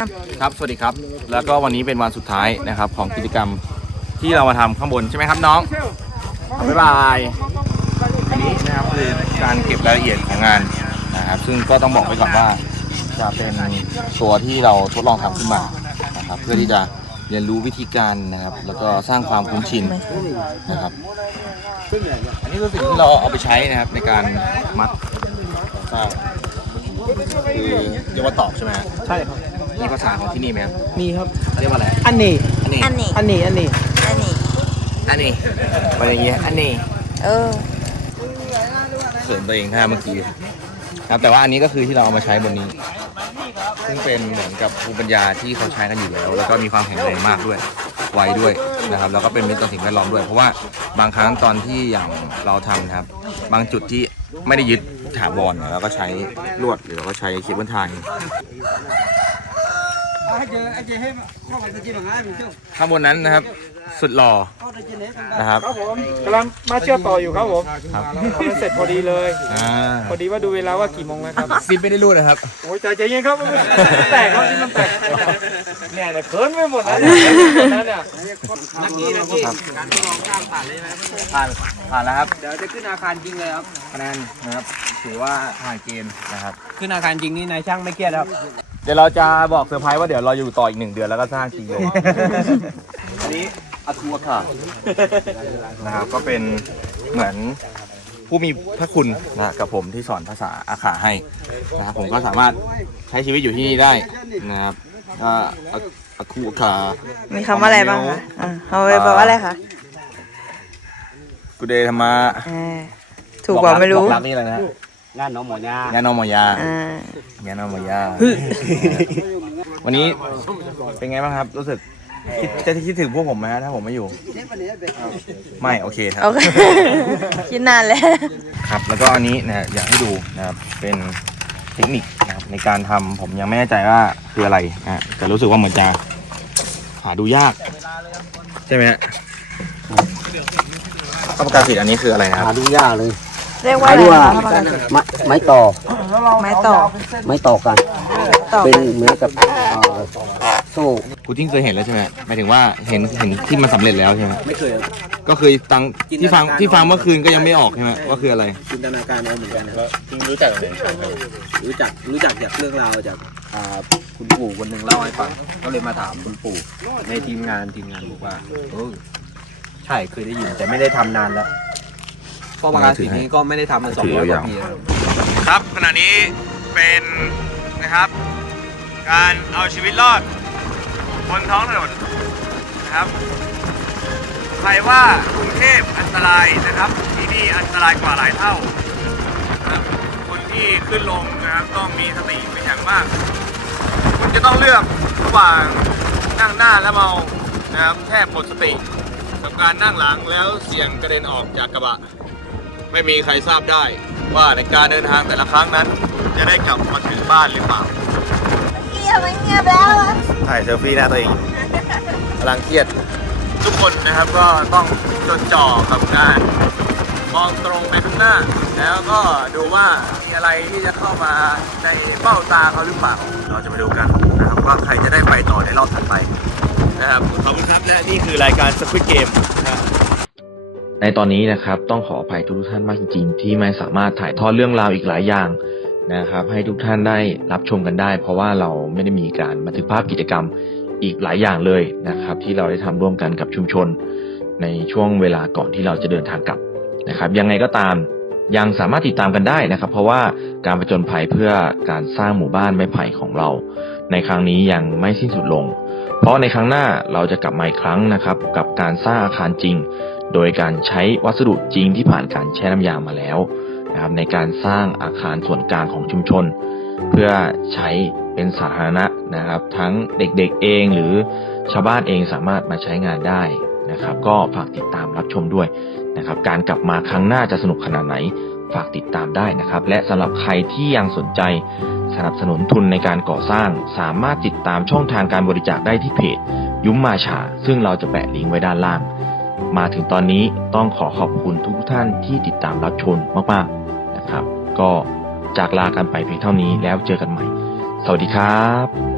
ครับ สวัสดีครับ แล้วก็วันนี้เป็นวันสุดท้ายนะครับของกิจกรรมที่เรามาทำข้างบนใช่ไหมครับน้อง บ๊ายบาย อันนี้นะครับคือการเก็บรายละเอียดของงานนะครับ ซึ่งก็ต้องบอกไว้ก่อนว่าจะเป็นตัวที่เราทดลองทำขึ้นมานะครับ เพื่อที่จะเรียนรู้วิธีการนะครับ แล้วก็สร้างความคุ้นชินนะครับ อันนี้คือสิ่งที่เราเอาไปใช้นะครับในการมัดสร้างคือเรียกว่าตอกใช่ไหมใช่ครับ มีภาษาของที่นี่ไหมครับมีครับเรียกว่าอะไร อันนี้ อันนี้ อันนี้อันนี้อันนี้อันนี้อันนี้มาอย่างเงี้ย อันนี้เออเขินตัวเองท่าเมื่อกี้ครับแต่ว่าอันนี้ก็คือที่เราเอามาใช้บนนี้ ซึ่งเป็นเหมือนกับภูมิปัญญาที่เขาใช้กันอยู่แล้ว แล้วก็มีความแข็งแรงมากด้วยไวด้วยนะครับแล้วก็เป็นมิตรต่อสิ่งแวดล้อมด้วย เพราะว่าบางครั้งตอนที่อย่างเราทำนะครับ บางจุดที่ไม่ได้ยึดถาวรเราก็ใช้ลวดหรือเราก็ใช้เคเบิลไทย ข้างบนนั้นนะครับ สุดหล่อนะครับครับผมกำลังมาเชื่อมต่ออยู่ครับผมครับทำมันเสร็จพอดีเลย อ่าพอดีว่าดูเวลาว่ากี่โมงแล้วครับ ซิปไม่ได้รูดนะครับ โอ้ยใจเย็นครับแตกครับที่มันแตกเนี่ยเนี่ยเขินไปหมดแล้วเนี่ยนั่นเนี่ยนักกี้นักกี้การทดลองข้ามผ่านเลยไหมผ่านผ่านแล้วครับ เดี๋ยวจะขึ้นอาคารจริงเลยครับคะแนนนะครับถือว่าผ่านเกณฑ์นะครับ ขึ้นอาคารจริงนี่นายช่างไม่เครียดครับ เดี๋ยวเราจะบอกเซอร์ไพรส์ว่าเดี๋ยวเราอยู่ต่ออีกหนึ่งเดือนแล้วก็สร้างจริงเลยอันนี้อาทูอาคานะครับก็เป็นเหมือนผู้มีพระคุณนะกับผมที่สอนภาษาอาขาให้นะครับผมก็สามารถใช้ชีวิตอยู่ที่นี่ได้นะครับก็อาอาคูอาคามีคำว่าอะไรบ้างคะอ่าเขาแปลว่าอะไรคะกูเดธรรมะอ่าถูกบอกไม่รู้บอกรักนี่อะไรนะ งานน้องหมอยางานนอมอยาอ่า งานนอมอยา วันนี้เป็นไงบ้างครับ รู้สึกคิดจะคิดถึงพวกผมไหมฮะถ้าผมไม่อยู่ ไม่โอเคครับ โอเค คิดนานแล้ว ครับแล้วก็อันนี้นะอยากให้ดูนะครับเป็นเทคนิคนะครับในการทำผมยังไม่แน่ใจว่าคืออะไรนะฮะแต่รู้สึกว่าเหมือนจะหาดูยากใช่ไหมฮะข้าประกาศสิทธิ์อันนี้คืออะไรนะครับหาดูยากเลย เรียกว่าอะไรนะคะถ้าปกติไม้ไม้ต่อไม้ต่อไม้ต่อกัน ต่อเป็นเหมือนกับเอ่อโซ่คุณทิ้งเคยเห็นแล้วใช่ไหมหมายถึงว่าเห็นเห็นที่มันสำเร็จแล้วใช่ไหมไม่เคย ก็คือตังที่ฟังที่ฟังเมื่อคืนก็ยังไม่ออกใช่ไหมว่าคืออะไร จินตนาการเอาเหมือนกันนะครับจริงรู้จักเลยรู้จักรู้จักจากเรื่องราวจากอ่าคุณปู่คนหนึ่งเล่าให้ฟังก็เลยมาถามคุณปู่ในทีมงานทีมงานบอกว่าเออใช่เคยได้ยินแต่ไม่ได้ทำนานแล้ว เพราะบางอาทิตย์นี้ก็ไม่ได้ทำมาสองร้อยกว่าปีแล้วครับขณะนี้เป็นนะครับ การเอาชีวิตรอดบนท้องถนนนะครับใครว่ากรุงเทพอันตรายนะครับที่นี่อันตรายกว่าหลายเท่านะครับคนที่ขึ้นลงนะครับต้องมีสติเป็นอย่างมาก คุณจะต้องเลือกระหว่างนั่งหน้าและเมานะครับแทบหมดสติ กับการนั่งหลังแล้วเสียงกระเด็นออกจากกระบะ ไม่มีใครทราบได้ว่าในการเดินทางแต่ละครั้งนั้น จะได้กลับมาถึงบ้านหรือเปล่าเงียบเงียบแล้วอะถ่ายเซลฟี่หน้าตัวเองกำลังเครียด ทุกคนนะครับก็ต้องจดจ่อกับการมองตรงไปข้างหน้า แล้วก็ดูว่ามีอะไรที่จะเข้ามาในเป้าตาเขาหรือเปล่า เราจะมาดูกันนะครับว่าใครจะได้ไปต่อในรอบถัดไปนะครับขอบคุณครับและนี่คือรายการ Squid Game ในตอนนี้นะครับต้องขออภัยทุกท่านมากจริงๆ ที่ไม่สามารถถ่ายทอดเรื่องราวอีกหลายอย่างนะครับ ให้ทุกท่านได้รับชมกันได้ เพราะว่าเราไม่ได้มีการบันทึกภาพกิจกรรมอีกหลายอย่างเลยนะครับ ที่เราได้ทำร่วมกันกับชุมชน ในช่วงเวลาก่อนที่เราจะเดินทางกลับนะครับ ยังไงก็ตามยังสามารถติดตามกันได้นะครับ เพราะว่าการผจญภัยเพื่อการสร้างหมู่บ้านไม้ไผ่ของเรา ในครั้งนี้ยังไม่สิ้นสุดลง เพราะในครั้งหน้าเราจะกลับมาอีกครั้งนะครับ กับการสร้างอาคารจริง โดยการใช้วัสดุจริงที่ผ่านการแช่น้ำยามาแล้วนะครับในการสร้างอาคารส่วนกลางของชุมชน เพื่อใช้เป็นสาธารณะนะครับ ทั้งเด็กๆเองหรือชาวบ้านเองสามารถมาใช้งานได้นะครับ ก็ฝากติดตามรับชมด้วยนะครับ การกลับมาครั้งหน้าจะสนุกขนาดไหนฝากติดตามได้นะครับ และสำหรับใครที่ยังสนใจสนับสนุนทุนในการก่อสร้าง สามารถติดตามช่องทางการบริจาคได้ที่เพจ ยุ้มมาชา ซึ่งเราจะแปะลิงก์ไว้ด้านล่าง มาถึงตอนนี้ต้องขอขอบคุณทุกท่านที่ติดตามรับชมมากๆนะครับ ก็จากลากันไปเพียงเท่านี้แล้วเจอกันใหม่ สวัสดีครับ